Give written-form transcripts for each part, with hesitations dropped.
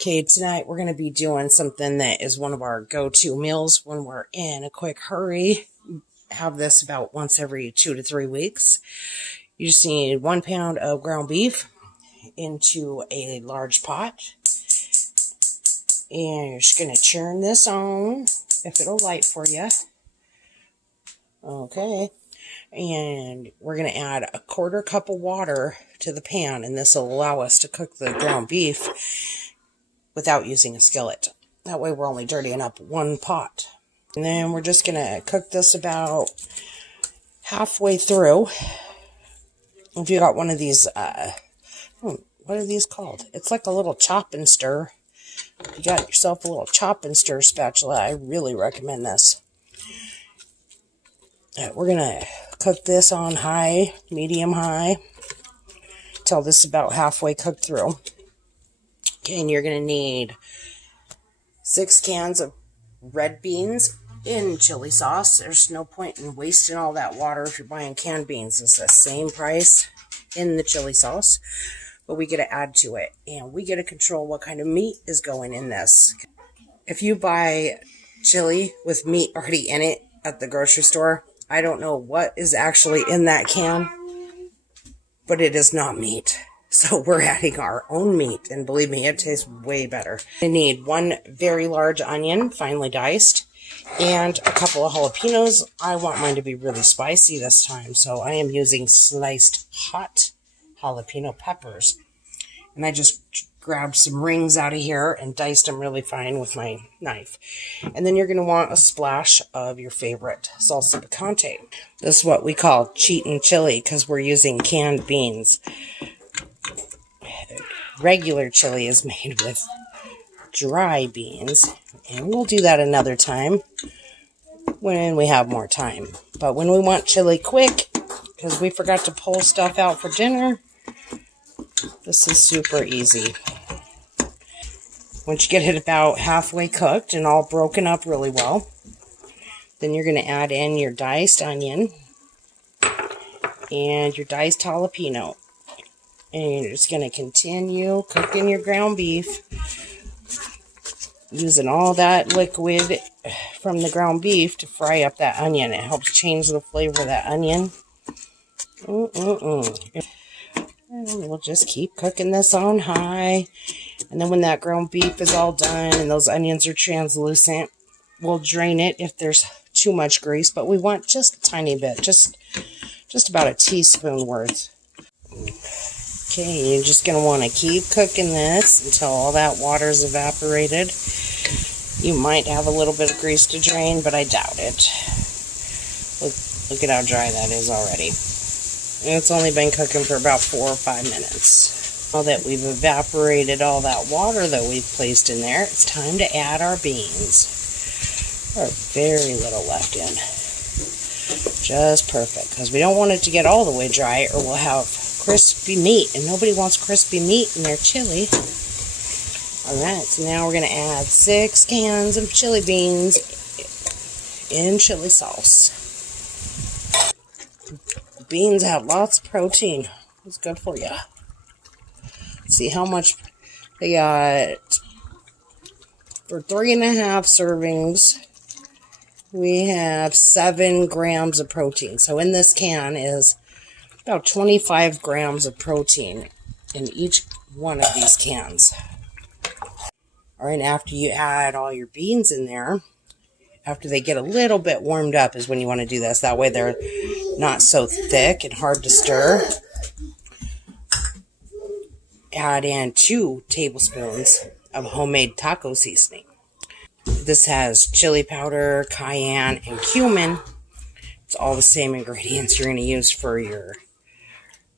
Okay, tonight we're going to be doing something that is one of our go-to meals when we're in a quick hurry. Have this about once every 2 to 3 weeks. You just need 1 pound of ground beef into a large pot. And you're just going to turn this on if it'll light for you. Okay. And we're going to add a 1/4 cup of water to the pan, and this will allow us to cook the ground beef without using a skillet. That way we're only dirtying up 1 pot. And then we're just going to cook this about halfway through. If you got one of these, what are these called? It's like a little chop and stir. If you got yourself a little chop and stir spatula, I really recommend this. We're going to cook this on high, medium high, till this is about halfway cooked through. Okay, and you're going to need 6 cans of red beans in chili sauce. There's no point in wasting all that water if you're buying canned beans. It's the same price in the chili sauce, but we get to add to it, and we get to control what kind of meat is going in this. If you buy chili with meat already in it at the grocery store, I don't know what is actually in that can, but it is not meat. So we're adding our own meat, and believe me, it tastes way better. I need 1 very large onion, finely diced, and a couple of jalapenos. I want mine to be really spicy this time, so I am using sliced hot jalapeno peppers. And I just grabbed some rings out of here and diced them really fine with my knife. And then you're going to want a splash of your favorite salsa picante. This is what we call cheatin' chili because we're using canned beans. Regular chili is made with dry beans, and we'll do that another time when we have more time. But when we want chili quick, because we forgot to pull stuff out for dinner, this is super easy. Once you get it about halfway cooked and all broken up really well, then you're going to add in your diced onion and your diced jalapeno. And you're just going to continue cooking your ground beef, using all that liquid from the ground beef to fry up that onion. It helps change the flavor of that onion. And we'll just keep cooking this on high. And then when that ground beef is all done and those onions are translucent, we'll drain it if there's too much grease. But we want just a tiny bit, just about a teaspoon worth. Okay, you're just going to want to keep cooking this until all that water's evaporated. You might have a little bit of grease to drain, but I doubt it. Look at how dry that is already. And it's only been cooking for about 4 or 5 minutes. Now that we've evaporated all that water that we've placed in there, it's time to add our beans. There's very little left in. Just perfect, because we don't want it to get all the way dry or we'll have crispy meat, and nobody wants crispy meat in their chili. Alright, so now we're going to add 6 cans of chili beans in chili sauce. Beans have lots of protein. It's good for you. See how much they got. For 3.5 servings, we have 7 grams of protein. So in this can is about 25 grams of protein in each one of these cans. Alright, after you add all your beans in there, after they get a little bit warmed up is when you want to do this. That way they're not so thick and hard to stir. Add in 2 tablespoons of homemade taco seasoning. This has chili powder, cayenne, and cumin. It's all the same ingredients you're going to use for your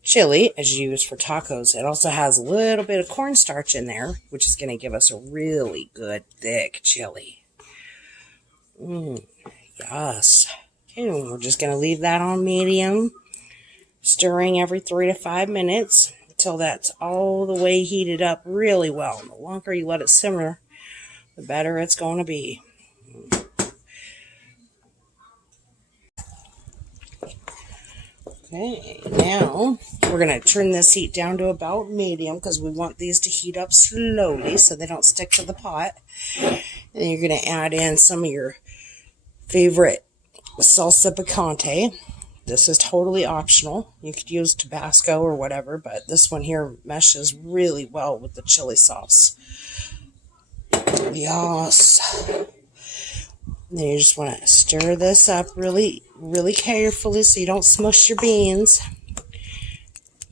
chili as you use for tacos. It also has a little bit of cornstarch in there, which is going to give us a really good, thick chili. Yes. Okay, we're just going to leave that on medium, stirring every 3 to 5 minutes until that's all the way heated up really well. And the longer you let it simmer, the better it's going to be. Okay, now we're going to turn this heat down to about medium because we want these to heat up slowly so they don't stick to the pot. And then you're going to add in some of your favorite salsa picante. This is totally optional. You could use Tabasco or whatever, but this one here meshes really well with the chili sauce. Yes. Then you just want to stir this up really, really carefully so you don't smush your beans.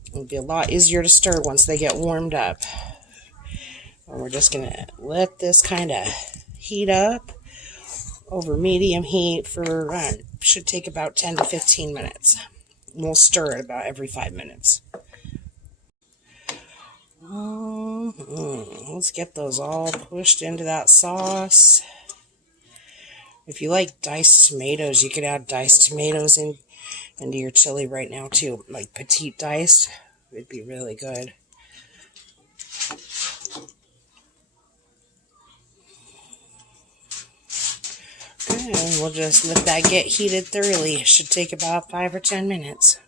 It'll be a lot easier to stir once they get warmed up. And we're just going to let this kind of heat up over medium heat for, should take about 10 to 15 minutes. And we'll stir it about every 5 minutes. Let's get those all pushed into that sauce. If you like diced tomatoes, you could add diced tomatoes into your chili right now too. Like petite diced, it'd be really good. Okay, and we'll just let that get heated thoroughly. It should take about 5 or 10 minutes.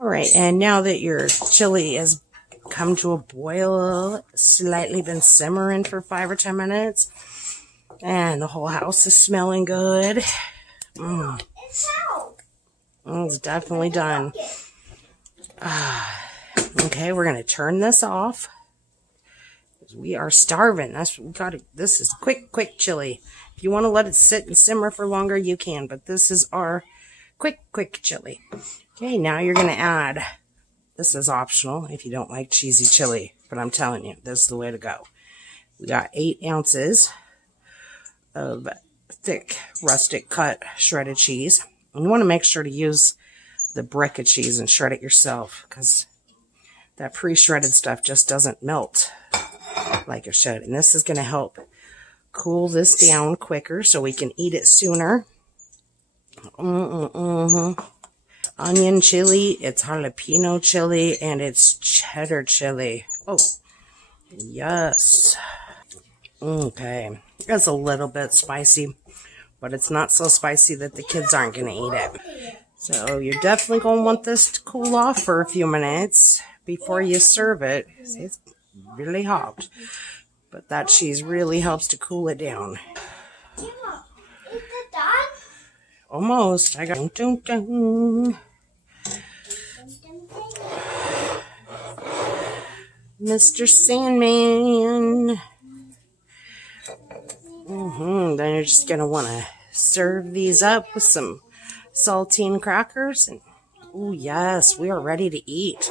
Alright, and now that your chili has come to a boil, slightly been simmering for 5 or 10 minutes, and the whole house is smelling good. It's definitely done. Okay, we're going to turn this off. We are starving. This is quick chili. If you want to let it sit and simmer for longer, you can. But this is our quick chili. Okay, now you're going to add. This is optional if you don't like cheesy chili. But I'm telling you, this is the way to go. We got 8 ounces of thick rustic cut shredded cheese. And you want to make sure to use the brick of cheese and shred it yourself, because that pre-shredded stuff just doesn't melt like it should. And this is going to help cool this down quicker so we can eat it sooner. Onion chili, it's jalapeno chili, and it's cheddar chili. Oh, yes. Okay, it's a little bit spicy, but it's not so spicy that the kids aren't going to eat it. So you're definitely going to want this to cool off for a few minutes before you serve it. See, it's really hot, but that cheese really helps to cool it down. Is it done? Almost. I got dun. Mr. Sandman. Then you're just going to want to serve these up with some saltine crackers. And oh, yes, we are ready to eat.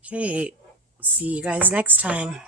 Okay, see you guys next time.